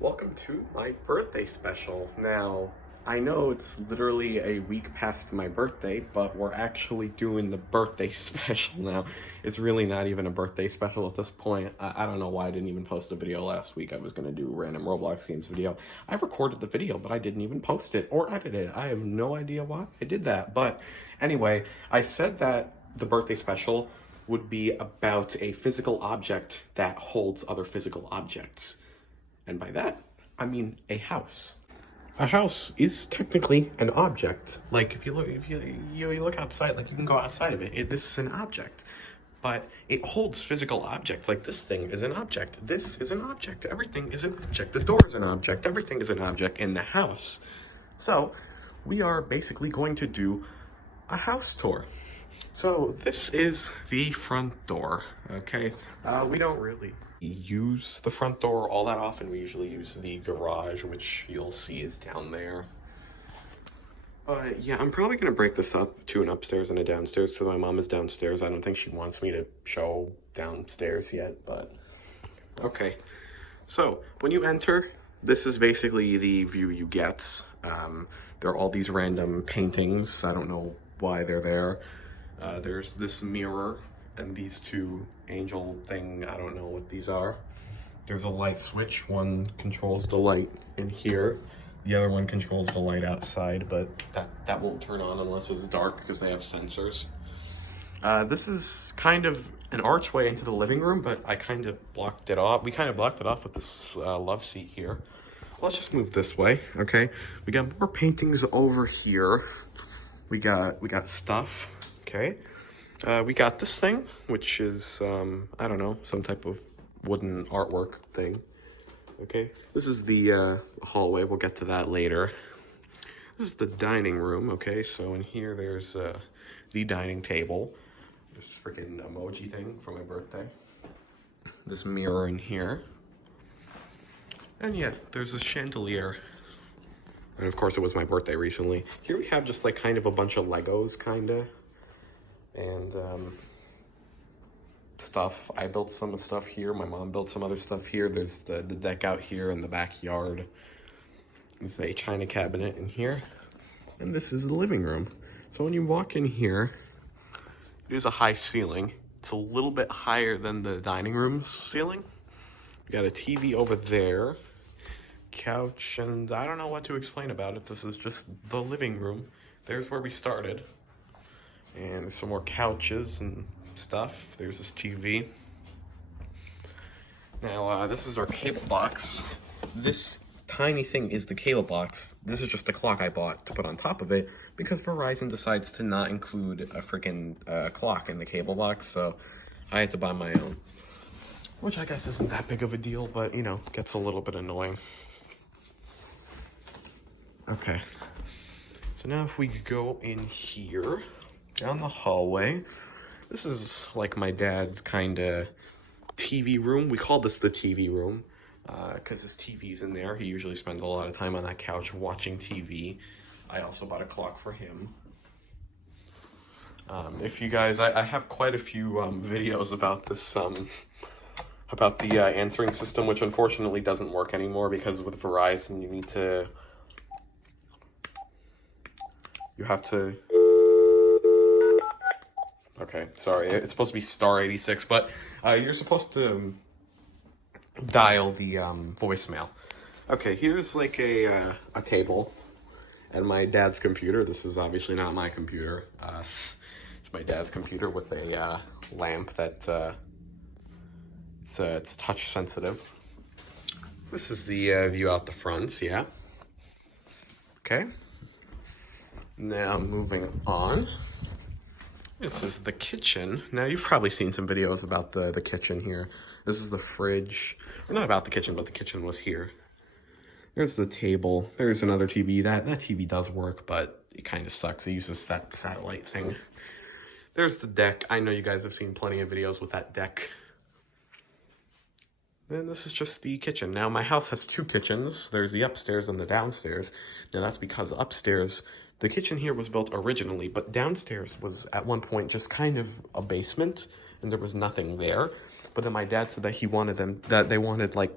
Welcome to my birthday special. Now, I know it's literally a week past my birthday, but we're actually doing the birthday special now. It's really not even a birthday special at this point. I don't know why I didn't even post a video last week. I was going to do a random Roblox games video. I recorded the video, but I didn't even post it or edit it. I have no idea why I did that. But anyway, I said that the birthday special would be about a physical object that holds other physical objects. And by that, I mean a house. A house is technically an object. Like if you look outside, like you can go outside of it. This is an object, but it holds physical objects. Like this thing is an object. This is an object. Everything is an object. The door is an object. Everything is an object in the house. So we are basically going to do a house tour. So this is the front door. Okay, we don't really use the front door all that often. We usually use the garage, which you'll see is down there. But yeah, I'm probably gonna break this up to an upstairs and a downstairs because my mom is downstairs. I don't think she wants me to show downstairs yet, but okay. So when you enter, this is basically the view you get. There are all these random paintings. I don't know why they're there. There's this mirror and these two angel thing. I don't know what these are. There's a light switch. One controls the light in here. The other one controls the light outside, but that won't turn on unless it's dark because they have sensors. This is kind of an archway into the living room, but I kind of blocked it off. We kind of blocked it off with this love seat here. Let's just move this way, okay? We got more paintings over here. We got stuff, okay? We got this thing, which is, I don't know, some type of wooden artwork thing, okay? This is the hallway. We'll get to that later. This is the dining room, okay? So in here, there's the dining table. This freaking emoji thing for my birthday. This mirror in here. And yeah, there's a chandelier. And of course, it was my birthday recently. Here we have just like kind of a bunch of Legos, kinda. And stuff. I built some stuff here. My mom built some other stuff here. There's the deck out here in the backyard. There's a china cabinet in here. And this is the living room. So when you walk in here, there's a high ceiling. It's a little bit higher than the dining room ceiling. You got a TV over there. Couch, and I don't know what to explain about it. This is just the living room. There's where we started. And there's some more couches and stuff. There's this TV. Now, this is our cable box. This tiny thing is the cable box. This is just the clock I bought to put on top of it because Verizon decides to not include a freaking clock in the cable box, so I had to buy my own. Which I guess isn't that big of a deal, but, you know, gets a little bit annoying. Okay. So now if we go in here, down the hallway, this is like my dad's kind of TV room. We call this the TV room because his TV's in there. He usually spends a lot of time on that couch watching TV. I also bought a clock for him. If you guys, I have quite a few videos about this, about the answering system, which unfortunately doesn't work anymore because with Verizon you have to, okay, sorry, it's supposed to be star 86, but you're supposed to dial the voicemail. Okay, here's like a table and my dad's computer. This is obviously not my computer. It's my dad's computer with a lamp that it's touch sensitive. This is the view out the front, yeah. Okay. Now moving on, this is the kitchen. Now you've probably seen some videos about the kitchen here. This is the fridge, or not about the kitchen, but the kitchen was here. There's the table. There's another TV. That TV does work, but it kind of sucks. It uses that satellite thing. There's the deck. I know you guys have seen plenty of videos with that deck. And this is just the kitchen. Now my house has two kitchens. There's the upstairs and the downstairs. Now that's because upstairs, the kitchen here was built originally, but downstairs was at one point just kind of a basement and there was nothing there. But then my dad said that he wanted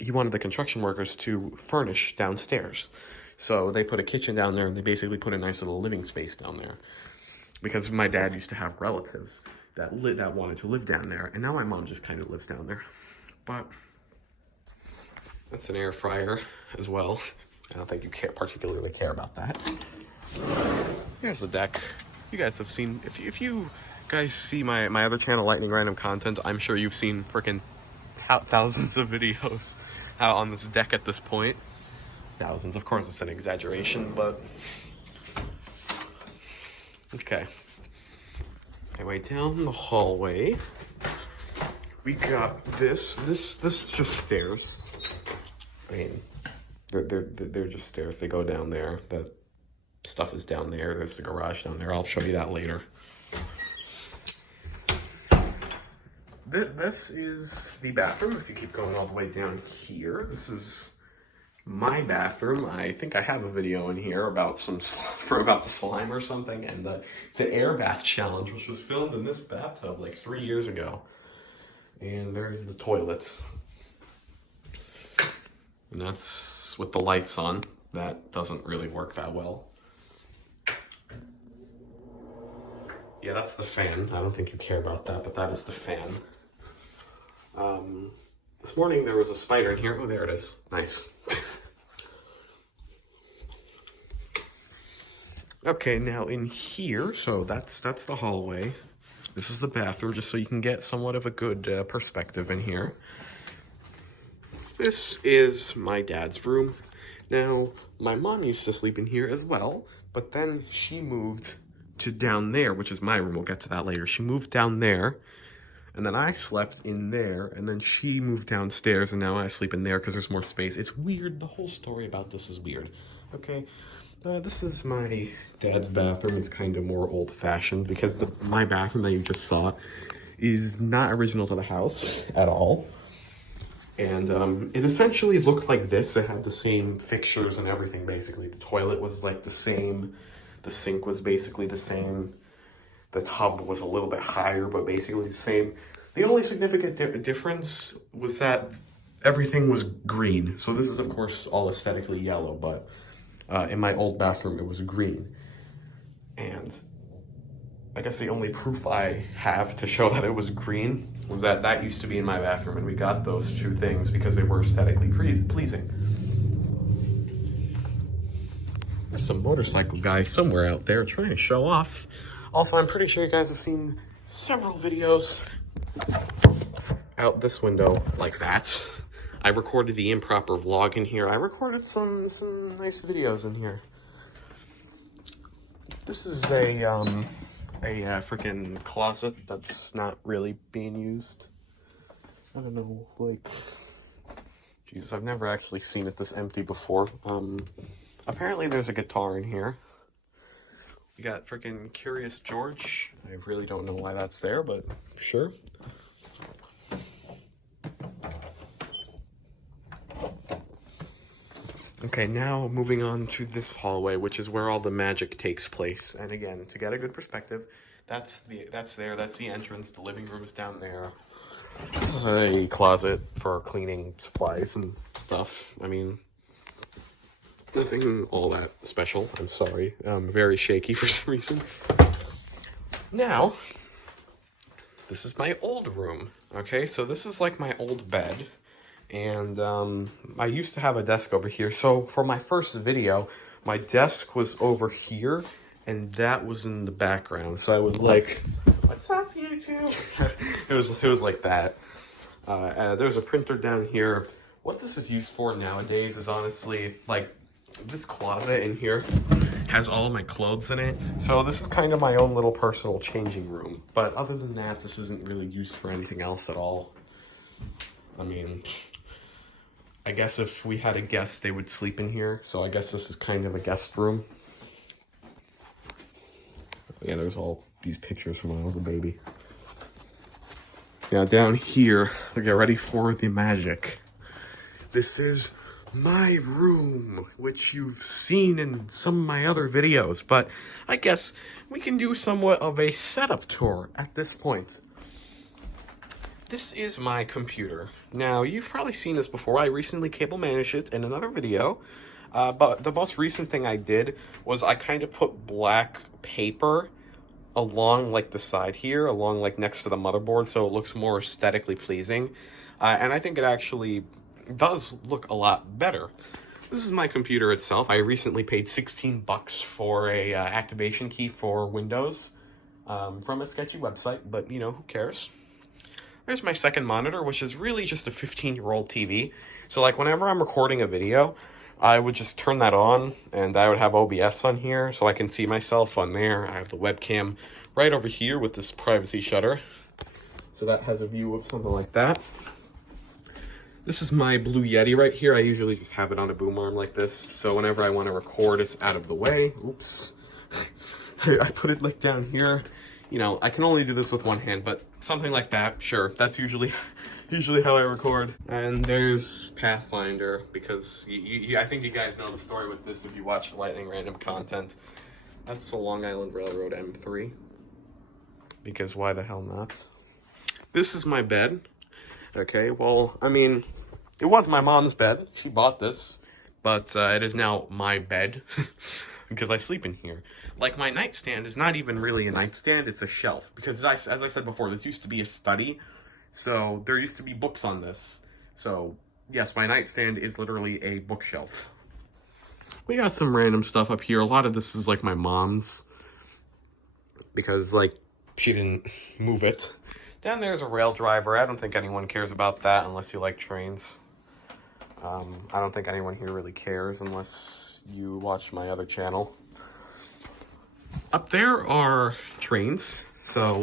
he wanted the construction workers to furnish downstairs. So they put a kitchen down there, and they basically put a nice little living space down there. Because my dad used to have relatives that wanted to live down there, and now my mom just kind of lives down there. But that's an air fryer as well. I don't think you particularly care about that. Here's the deck. You guys have seen, if you guys see my other channel, Lightning Random Content, I'm sure you've seen freaking thousands of videos out on this deck at this point. Thousands, of course it's an exaggeration, but okay. Anyway, down the hallway, we got this just stairs. I mean, they're just stairs. They go down there. The stuff is down there. There's the garage down there. I'll show you that later. This is the bathroom. If you keep going all the way down here, this is my bathroom. I think I have a video in here about about the slime or something, and the air bath challenge, which was filmed in this bathtub like 3 years ago. And there's the toilet, and that's with the lights on. That doesn't really work that well. Yeah, that's the fan. I don't think you care about that, but that is the fan. This morning there was a spider in here. Oh, there it is. Nice. Okay, now in here, so that's the hallway. This is the bathroom, just so you can get somewhat of a good perspective in here. This is my dad's room. Now, my mom used to sleep in here as well, but then she moved to down there, which is my room. We'll get to that later. She moved down there, and then I slept in there, and then she moved downstairs, and now I sleep in there because there's more space. It's weird. The whole story about this is weird. Okay, this is my dad's bathroom. It's kind of more old-fashioned because my bathroom that you just saw is not original to the house at all. And it essentially looked like this. It had the same fixtures and everything, basically. The toilet was like the same. The sink was basically the same. The tub was a little bit higher, but basically the same. The only significant difference was that everything was green. So this is, of course, all aesthetically yellow, but in my old bathroom, it was green. And I guess the only proof I have to show that it was green was that used to be in my bathroom, and we got those two things because they were aesthetically pleasing. There's some motorcycle guy somewhere out there trying to show off. Also, I'm pretty sure you guys have seen several videos out this window like that. I recorded the improper vlog in here. I recorded some nice videos in here. This is a freaking closet that's not really being used. I don't know, like, Jesus, I've never actually seen it this empty before. Apparently there's a guitar in here. We got freaking Curious George. I really don't know why that's there, but sure. Okay, now moving on to this hallway, which is where all the magic takes place. And again, to get a good perspective, that's the entrance. The living room is down there. This is a closet for cleaning supplies and stuff. I mean, nothing all that special. I'm sorry. I'm very shaky for some reason. Now, this is my old room. Okay, so this is like my old bed. And I used to have a desk over here. So for my first video, my desk was over here, and that was in the background. So I was like, "What's up, YouTube?" it was like that. There's a printer down here. What this is used for nowadays is honestly like this closet in here has all of my clothes in it. So this is kind of my own little personal changing room. But other than that, this isn't really used for anything else at all. I mean, I guess if we had a guest, they would sleep in here. So I guess this is kind of a guest room. Yeah, there's all these pictures from when I was a baby. Now down here, to get ready for the magic. This is my room, which you've seen in some of my other videos. But I guess we can do somewhat of a setup tour at this point. This is my computer. Now, you've probably seen this before. I recently cable managed it in another video. But the most recent thing I did was I kind of put black paper along like the side here, along like next to the motherboard, so it looks more aesthetically pleasing. And I think it actually does look a lot better. This is my computer itself. I recently paid 16 bucks for a activation key for Windows from a sketchy website, but you know, who cares? There's my second monitor, which is really just a 15-year-old TV. So like whenever I'm recording a video, I would just turn that on and I would have OBS on here so I can see myself on there. I have the webcam right over here with this privacy shutter. So that has a view of something like that. This is my Blue Yeti right here. I usually just have it on a boom arm like this. So whenever I want to record, it's out of the way. Oops. I put it like down here. You know, I can only do this with one hand, but something like that, sure. That's usually how I record. And there's Pathfinder, because I think you guys know the story with this if you watch Lightning Random content. That's the Long Island Railroad M3. Because why the hell not? This is my bed. Okay, well, I mean, it was my mom's bed. She bought this, but it is now my bed because I sleep in here. Like, my nightstand is not even really a nightstand, it's a shelf. Because as I said before, this used to be a study, so there used to be books on this. So, yes, my nightstand is literally a bookshelf. We got some random stuff up here. A lot of this is, like, my mom's. Because, like, she didn't move it. Then there's a rail driver. I don't think anyone cares about that unless you like trains. I don't think anyone here really cares unless you watch my other channel. Up there are trains. So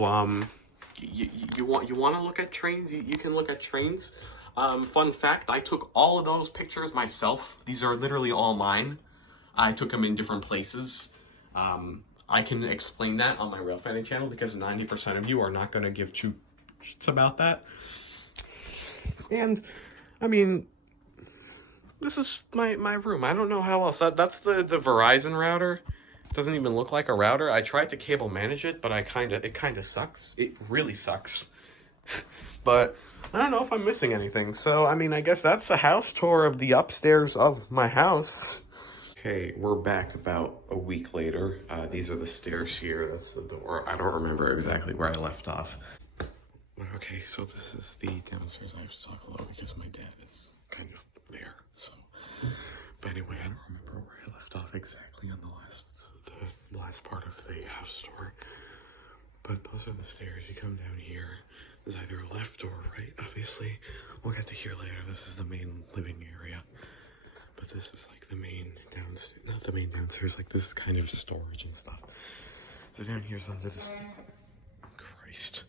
you want to look at trains? You can look at trains. Fun fact: I took all of those pictures myself. These are literally all mine. I took them in different places. I can explain that on my rail fanning channel because 90% of you are not going to give two shits about that. And I mean, this is my room. I don't know how else. That's the Verizon router. It doesn't even look like a router. I tried to cable manage it, but it kind of sucks. It really sucks. But I don't know if I'm missing anything. So I mean, I guess that's a house tour of the upstairs of my house. Okay, we're back about a week later. These are the stairs here. That's the door. I don't remember exactly where I left off. Okay, so this is the downstairs. I have to talk a little because my dad is kind of there. So, but anyway, I don't remember where I left off exactly on the last part of the house tour. But those are the stairs. You come down here. There's either a left or right. Obviously, we'll get to here later. This is the main living area. But this is like the main downstairs, not the main downstairs, like this is kind of storage and stuff. So down here's under this, Christ.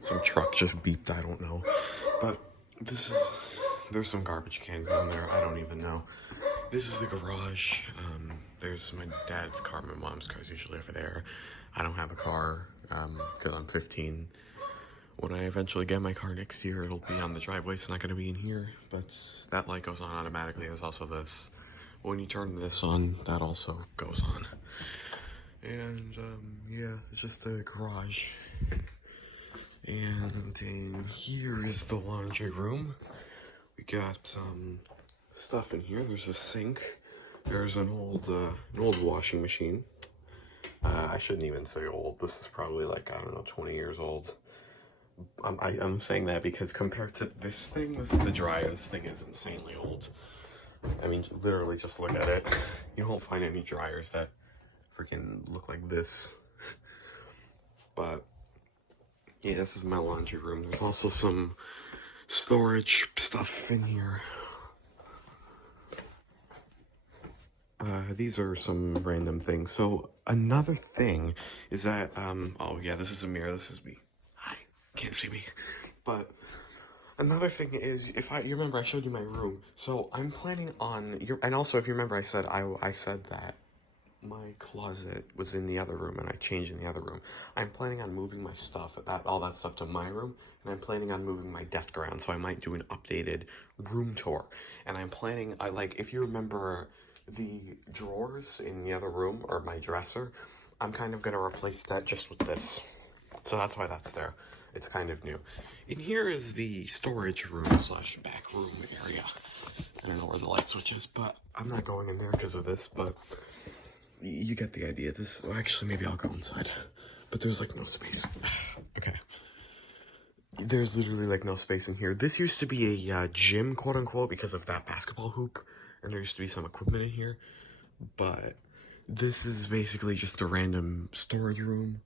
Some truck just beeped, I don't know. But there's some garbage cans down there, I don't even know. This is the garage. There's my dad's car, my mom's car is usually over there. I don't have a car, because I'm 15. When I eventually get my car next year, it'll be on the driveway. It's not going to be in here, but that light goes on automatically. There's also this. When you turn this on, that also goes on. And, yeah, it's just a garage. And in here is the laundry room. We got, stuff in here. There's a sink. There's an old washing machine. I shouldn't even say old. This is probably like, I don't know, 20 years old. I'm saying that because compared to this thing, the dryer, this thing is insanely old. I mean, literally just look at it. You won't find any dryers that freaking look like this. But, yeah, this is my laundry room. There's also some storage stuff in here. These are some random things. So, another thing is that, oh yeah, this is a mirror, this is me. Hi, can't see me. But, another thing is, you remember I showed you my room. So, I'm planning on, and also if you remember I said that my closet was in the other room and I changed in the other room. I'm planning on moving my stuff, all that stuff to my room, and I'm planning on moving my desk around, so I might do an updated room tour. And I'm planning, if you remember the drawers in the other room, or my dresser, I'm kind of going to replace that just with this. So that's why that's there. it's kind of new. In here is the storage room slash back room area. I don't know where the light switch is, but I'm not going in there because of this, but you get the idea. This, well, actually, maybe I'll go inside, but there's like no space. Okay. There's literally like no space in here. This used to be a gym, quote unquote, because of that basketball hoop, and there used to be some equipment in here, but this is basically just a random storage room.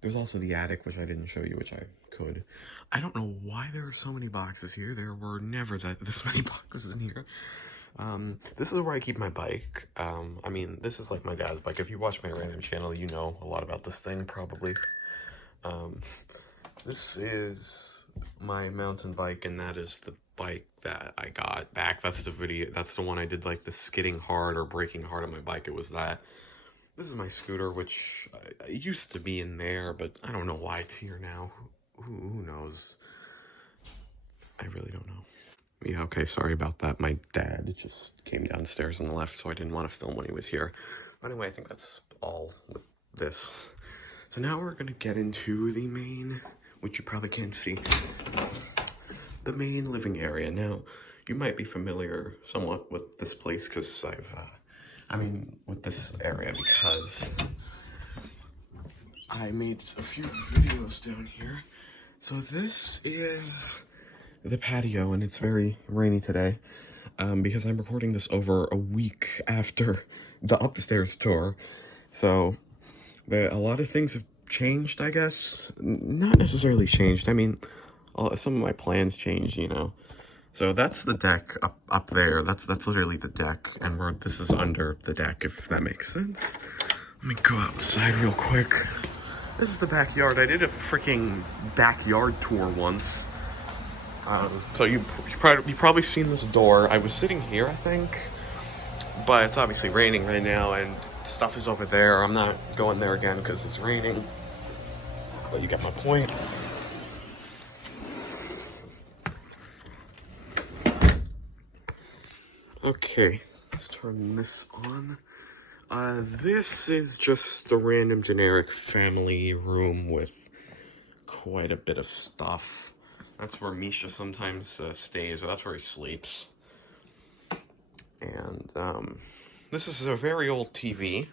There's also the attic, which I didn't show you, which I could. I don't know why there are so many boxes here. There were never this many boxes in here. This is where I keep my bike. I mean, this is like my dad's bike. If you watch my random channel, you know a lot about this thing, probably. This is my mountain bike, and that is the bike that I got back. That's the video. That's the one I did like the skidding hard or braking hard on my bike. It was that. This is my scooter, which used to be in there, but I don't know why it's here now. Who knows? I really don't know. Yeah, okay, sorry about that. My dad just came downstairs and left, so I didn't want to film when he was here. But anyway, I think that's all with this. So now we're gonna get into the main, which you probably can't see, the main living area. Now, you might be familiar somewhat with this place, because with this area, because I made a few videos down here. So this is the patio, and it's very rainy today, because I'm recording this over a week after the upstairs tour. So a lot of things have changed, I guess. Not necessarily changed. I mean, some of my plans changed, you know. So that's the deck up there. That's literally the deck, and this is under the deck, if that makes sense. Let me go outside real quick. This is the backyard. I did a freaking backyard tour once. So you've probably seen this door. I was sitting here, I think, but it's obviously raining right now, and stuff is over there. I'm not going there again because it's raining, but you get my point. Okay, let's turn this on. This is just a random generic family room with quite a bit of stuff. That's where Misha sometimes stays, or that's where he sleeps. And this is a very old TV.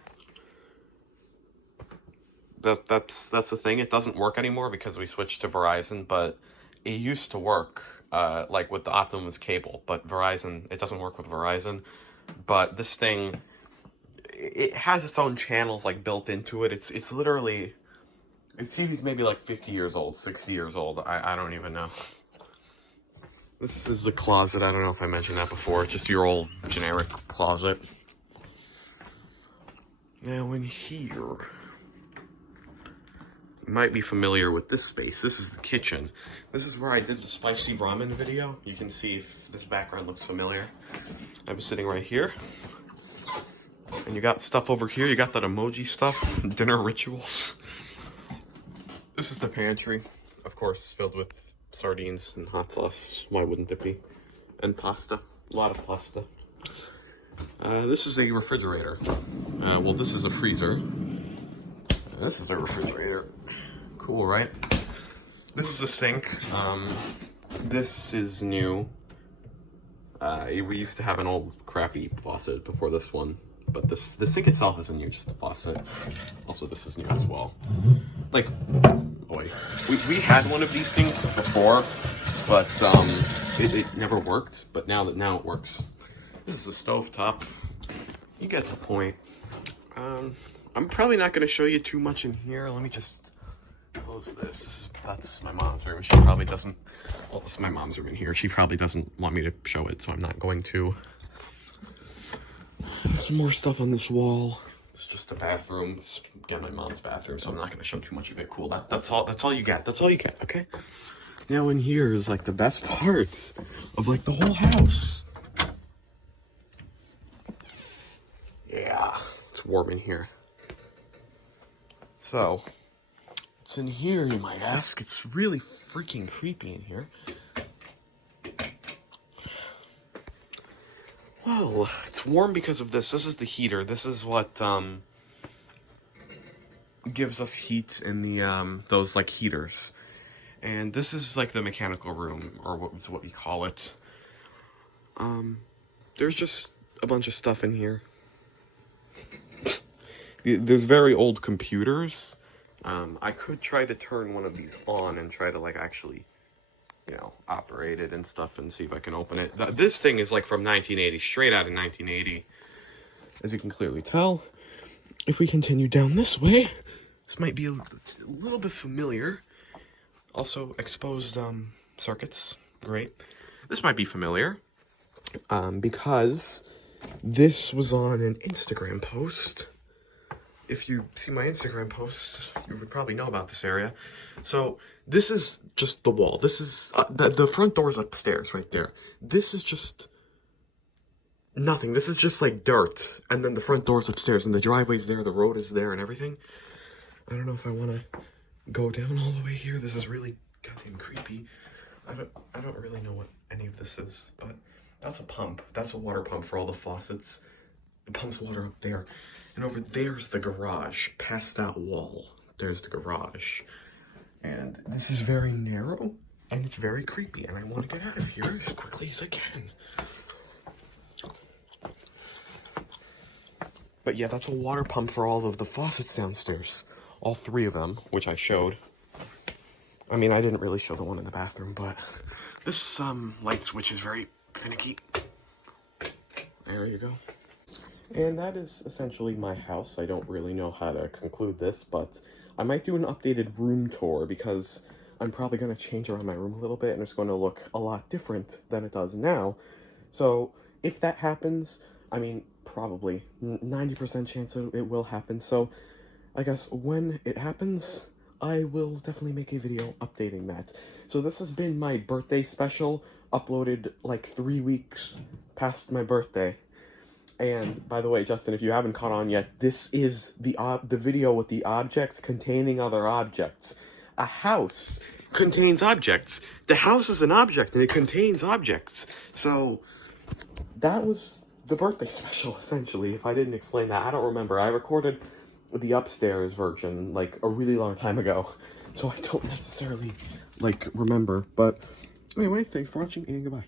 That's the thing. It doesn't work anymore because we switched to Verizon, but it used to work. Like with the Optimus cable, but Verizon, it doesn't work with Verizon. But this thing, it has its own channels like built into it. It's literally, it seems maybe like 50 years old, 60 years old. I don't even know. This is the closet. I don't know if I mentioned that before. Just your old generic closet. Now in here, you might be familiar with this space. This is the kitchen. This is where I did the spicy ramen video. You can see if this background looks familiar. I was sitting right here. And you got stuff over here. You got that emoji stuff, dinner rituals. This is the pantry. Of course, filled with sardines and hot sauce. Why wouldn't it be? And pasta. A lot of pasta. This is a refrigerator. Well, this is a freezer. This is a refrigerator. Cool, right? This is a sink. This is new. We used to have an old crappy faucet before this one, but the sink itself isn't new, just the faucet. Also, this is new as well. Like, boy, we had one of these things before, but it never worked. But now it works. This is a stovetop. You get the point. I'm probably not going to show you too much in here. Let me just close this. That's my mom's room. She probably doesn't. Well, this is my mom's room in here. She probably doesn't want me to show it, so I'm not going to. There's some more stuff on this wall. It's just a bathroom. It's, again, my mom's bathroom, so I'm not going to show too much of it. Cool. That's all you get. That's all you get. Okay. Now in here is like the best part of like the whole house. Yeah, it's warm in here. So, it's in here, you might ask. It's really freaking creepy in here. Well, it's warm because of this. This is the heater. This is what gives us heat in the those like heaters. And this is like the mechanical room, or what we call it. There's just a bunch of stuff in here. There's very old computers. I could try to turn one of these on and try to like actually, you know, operate it and stuff and see if I can open it. This thing is like from 1980, straight out of 1980. As you can clearly tell, if we continue down this way, this might be a little bit familiar. Also, exposed circuits, great. This might be familiar, because this was on an Instagram post. If you see my Instagram posts, you would probably know about this area. So this is just the wall. This is the front door is upstairs right there. This is just nothing. This is just like dirt, and then the front door's upstairs, and the driveway's there, the road is there, and everything. I don't know if I want to go down all the way here. This is really goddamn creepy. I don't really know what any of this is, but that's a pump. That's a water pump for all the faucets. It pumps water up there. And over there's the garage. Past that wall, there's the garage. And this is very narrow, and it's very creepy, and I want to get out of here as quickly as I can. But yeah, that's a water pump for all of the faucets downstairs. All 3 of them, which I showed. I mean, I didn't really show the one in the bathroom, but this light switch is very finicky. There you go. And that is essentially my house. I don't really know how to conclude this, but I might do an updated room tour because I'm probably going to change around my room a little bit, and it's going to look a lot different than it does now. So if that happens, I mean, probably 90% chance it will happen. So I guess when it happens, I will definitely make a video updating that. So this has been my birthday special, uploaded like 3 weeks past my birthday. And by the way, Justin, if you haven't caught on yet, this is the video with the objects containing other objects. A house contains objects. The house is an object and it contains objects. So that was the birthday special, essentially. If I didn't explain that, I don't remember. I recorded the upstairs version like a really long time ago, so I don't necessarily like remember. But anyway, thanks for watching and goodbye.